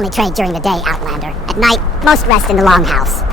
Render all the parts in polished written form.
only trade during the day, Outlander. At night, most rest in the Longhouse.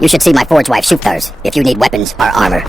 You should see my forge wife shoot those, if you need weapons or armor.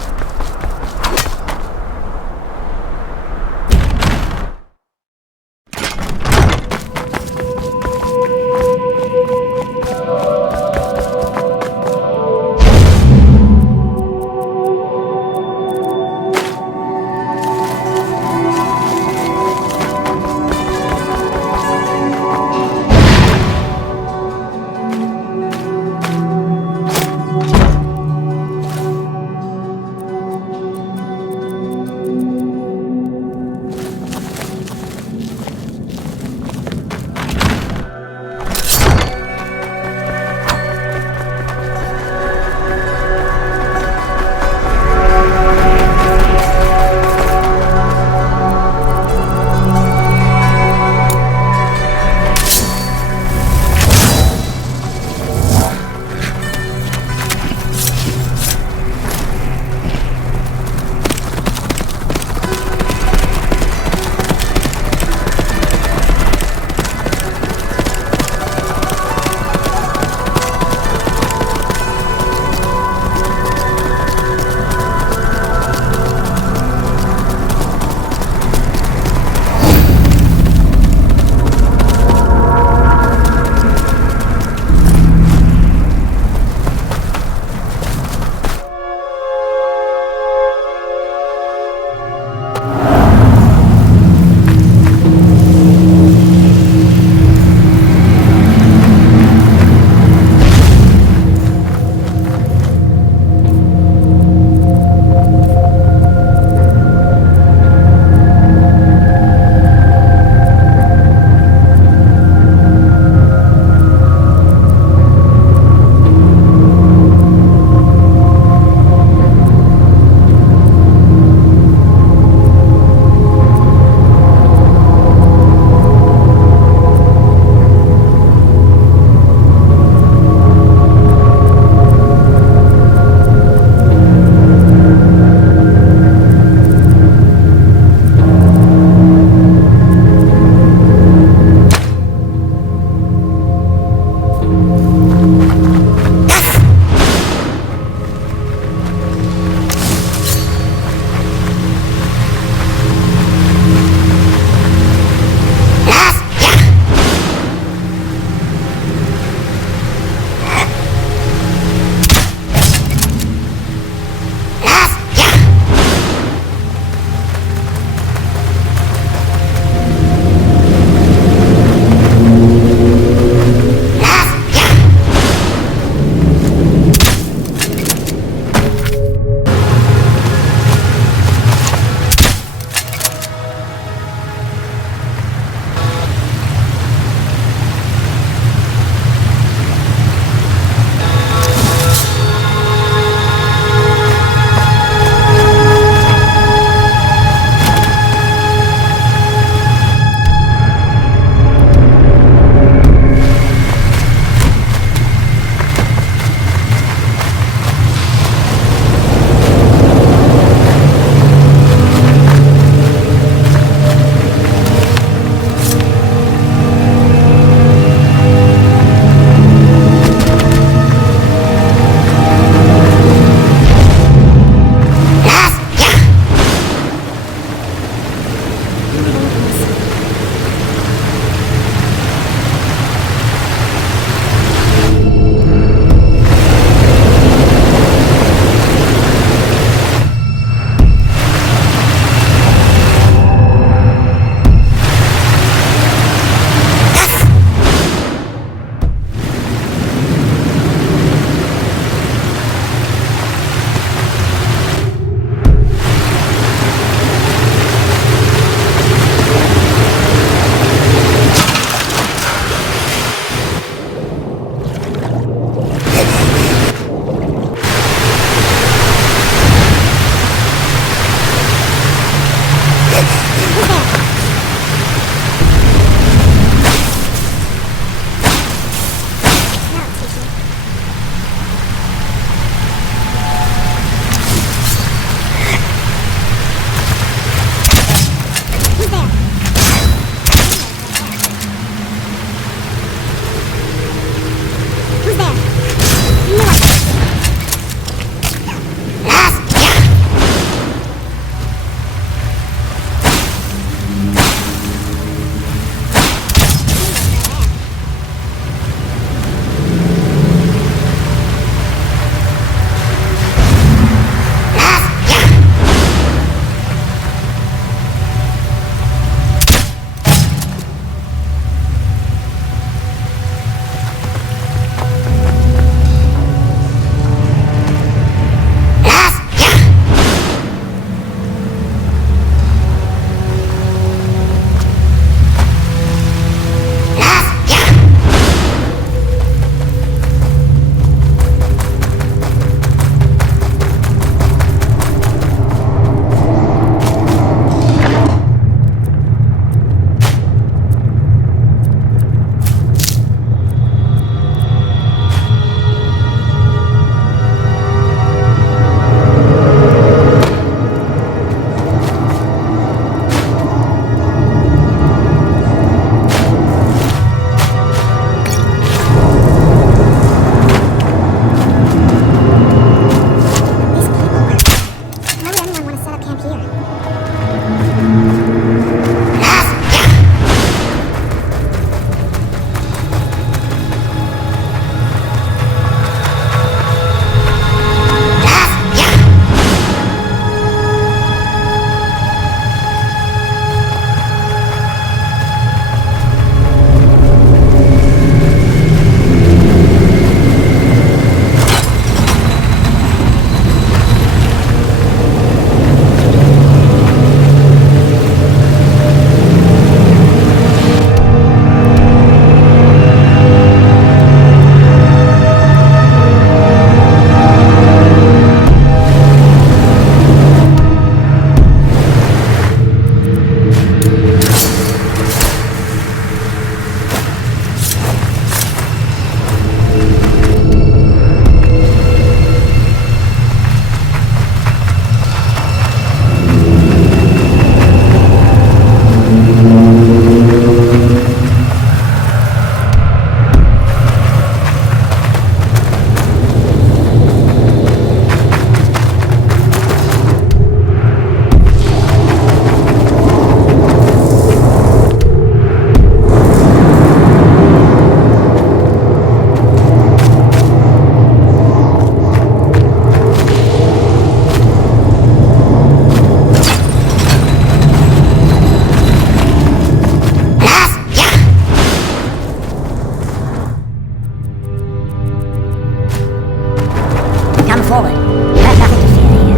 forward. You have nothing to fear here.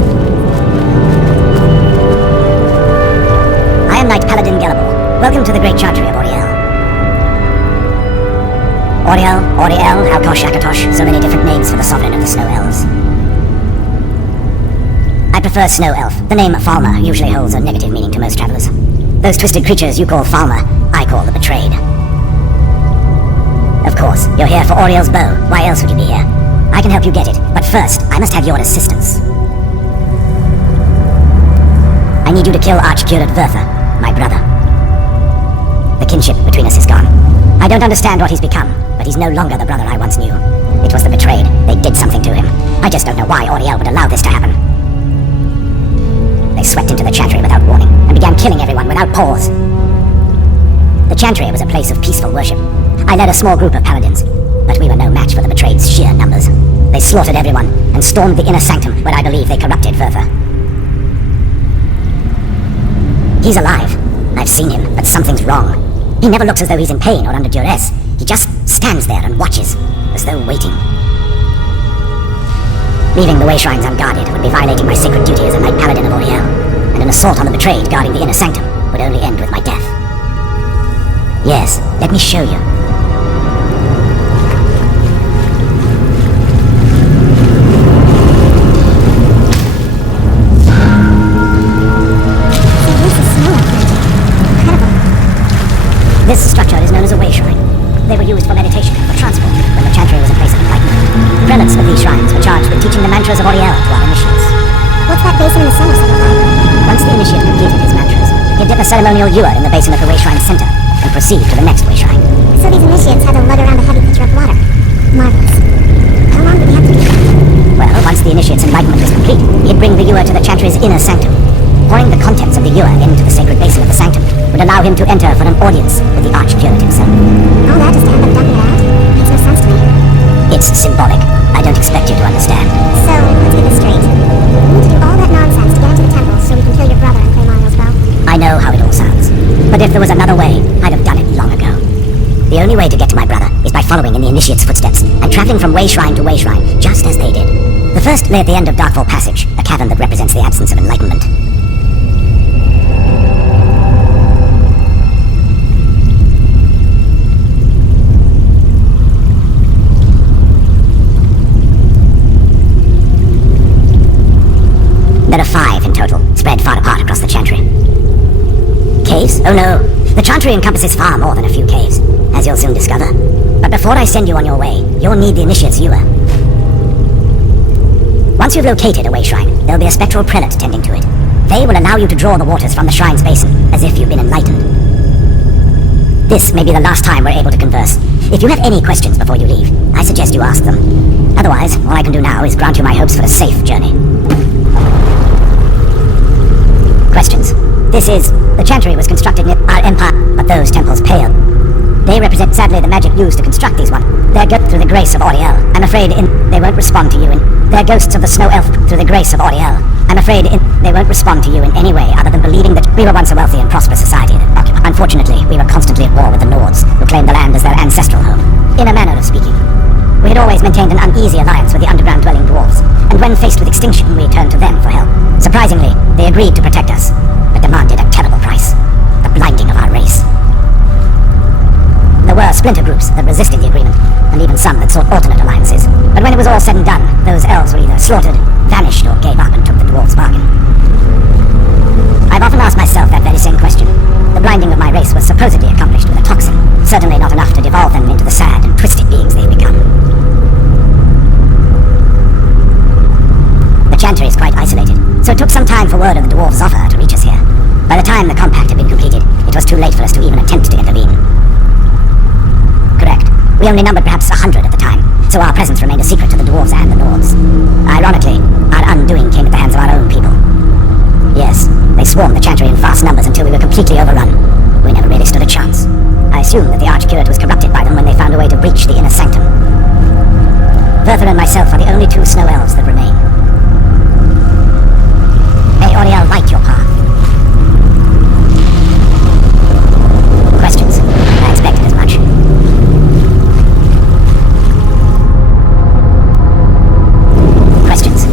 I am Knight Paladin Gelebor. Welcome to the great chantry of Arielle. Arielle, Halkosh, Akatosh, so many different names for the sovereign of the snow elves. I prefer snow elf. The name Falmer usually holds a negative meaning to most travelers. Those twisted creatures you call Falmer, I call the betrayed. Of course, you're here for Arielle's bow. Why else would you be here? I can help you get it, but first, I must have your assistance. I need you to kill archcurate Vertha, my brother. The kinship between us is gone. I don't understand what he's become, but he's no longer the brother I once knew. It was the betrayed. They did something to him. I just don't know why Arielle would allow this to happen. They swept into the chantry without warning, and began killing everyone without pause. The chantry was a place of peaceful worship. I led a small group of paladins, but we were no match for the betrayed's sheer numbers. They slaughtered everyone, and stormed the inner sanctum, where I believe they corrupted Vertha. He's alive. I've seen him, but something's wrong. He never looks as though he's in pain or under duress. He just stands there and watches, as though waiting. Leaving the wayshrines unguarded would be violating my sacred duty as a Knight Paladin of Arielle, and an assault on the betrayed guarding the inner sanctum would only end with my death. Yes, let me show you. This structure is known as a wayshrine. They were used for meditation and for transport when the chantry was a place of enlightenment. Prelates of these shrines were charged with teaching the mantras of Arielle to our initiates. What's that basin in the center signify? Once the initiate completed his mantras, he'd dip a ceremonial ewer in the basin of the wayshrine center and proceed to the next wayshrine. So these initiates had to lug around a heavy pitcher of water. Marvelous. How long did he have to do that? Well, once the initiate's enlightenment was complete, he'd bring the ewer to the chantry's inner sanctum. Pouring the contents of the ewer into the sacred basin of the sanctum would allow him to enter for an audience with the archcurate himself. All that just to have them dumping it out? Makes no sense to me. It's symbolic. I don't expect you to understand. So, let's get this straight. We need to do all that nonsense to get into the temple so we can kill your brother and claim Arielle's bow. I know how it all sounds. But if there was another way, I'd have done it long ago. The only way to get to my brother is by following in the initiate's footsteps and traveling from wayshrine to wayshrine, just as they did. The first lay at the end of Darkfall Passage, a cavern that represents the absence of enlightenment. There are 5 in total, spread far apart across the chantry. Caves? Oh no. The chantry encompasses far more than a few caves, as you'll soon discover. But before I send you on your way, you'll need the initiate's ewer. Once you've located a wayshrine, there'll be a spectral prelate tending to it. They will allow you to draw the waters from the shrine's basin, as if you've been enlightened. This may be the last time we're able to converse. If you have any questions before you leave, I suggest you ask them. Otherwise, all I can do now is grant you my hopes for a safe journey. Questions. The chantry was constructed near our empire, but those temples pale. They represent, sadly, the magic used to construct these ones. They're through the grace of Arielle. I'm afraid they won't respond to you they're ghosts of the snow elf through the grace of Arielle. I'm afraid they won't respond to you in any way other than believing that we were once a wealthy and prosperous society that occupied. Unfortunately, we were constantly at war with the Nords, who claimed the land as their ancestral home. In a manner of speaking. We had always maintained an uneasy alliance with the underground-dwelling dwarves, and when faced with extinction, we turned to them for help. Surprisingly, they agreed to protect us, but demanded a terrible price. The blinding of our race. There were splinter groups that resisted the agreement, and even some that sought alternate alliances. But when it was all said and done, those elves were either slaughtered, vanished, or gave up and took the dwarves' bargain. I've often asked myself that very same question. The blinding of my race was supposedly accomplished with a toxin, certainly not enough to devolve them into the sad and twisted beings they've become. The chantry is quite isolated, so it took some time for word of the dwarves' offer to reach us here. By the time the compact had been completed, it was too late for us to even attempt to intervene. Correct. We only numbered perhaps 100 at the time, so our presence remained a secret to the dwarves and the Nords. Ironically, our undoing came at the hands of our own people. Yes, they swarmed the chantry in vast numbers until we were completely overrun. We never really stood a chance. I assume that the archcurate was corrupted by them when they found a way to breach the inner sanctum. Vertha and myself are the only 2 snow elves that remain. May Arielle light your path. Questions? I expected as much. Questions?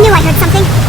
knew I heard something.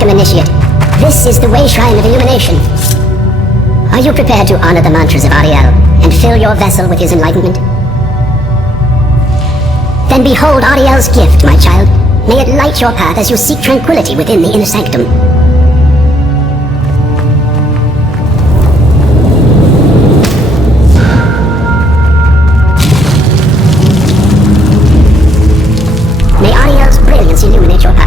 Welcome, Initiate. This is the Wayshrine of Illumination. Are you prepared to honor the mantras of Arielle and fill your vessel with his enlightenment? Then behold Arielle's gift, my child. May it light your path as you seek tranquility within the inner sanctum. May Arielle's brilliance illuminate your path.